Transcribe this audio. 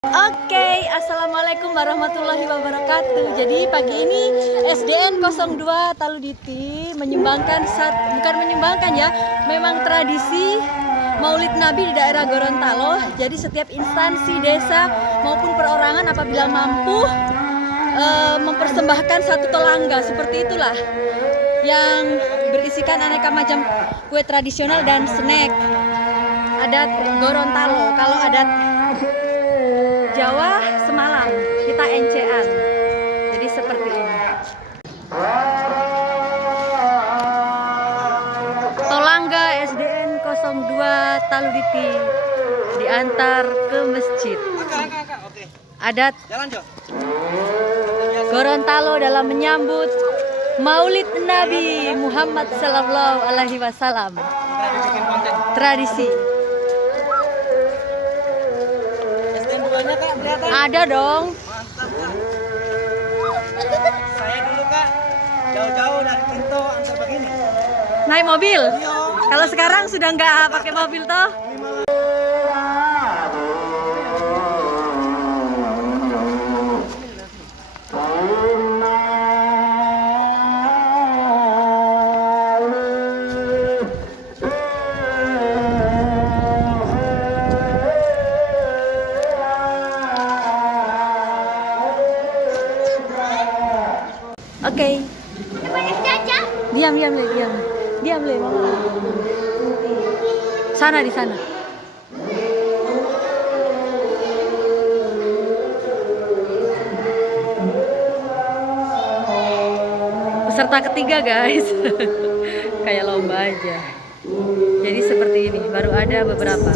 Oke, assalamualaikum warahmatullahi wabarakatuh. Jadi pagi ini SDN 02 Taluditi menyumbangkan bukan menyumbangkan ya, memang tradisi Maulid Nabi di daerah Gorontalo. Jadi setiap instansi desa maupun perorangan apabila mampu mempersembahkan satu tolangga seperti itulah yang berisikan aneka macam kue tradisional dan snack adat Gorontalo. Kalau adat Jawa semalam kita encean, jadi seperti ini. Tolangga SDN 02 Taluditi diantar ke masjid. Adat Gorontalo dalam menyambut Maulid Nabi Muhammad Sallallahu Alaihi Wasallam. Tradisi. Ada dong. Mantap, Kak. Saya dulu, Kak, jauh-jauh dari Kinto antar begini. Naik mobil. Iya. Kalau sekarang sudah nggak pakai mobil toh? Oke. Diam, diam, Le, diam. Diam, Le, Mama. Sana di sana. Peserta ketiga, guys. Kayak lomba aja. Jadi seperti ini, baru ada beberapa.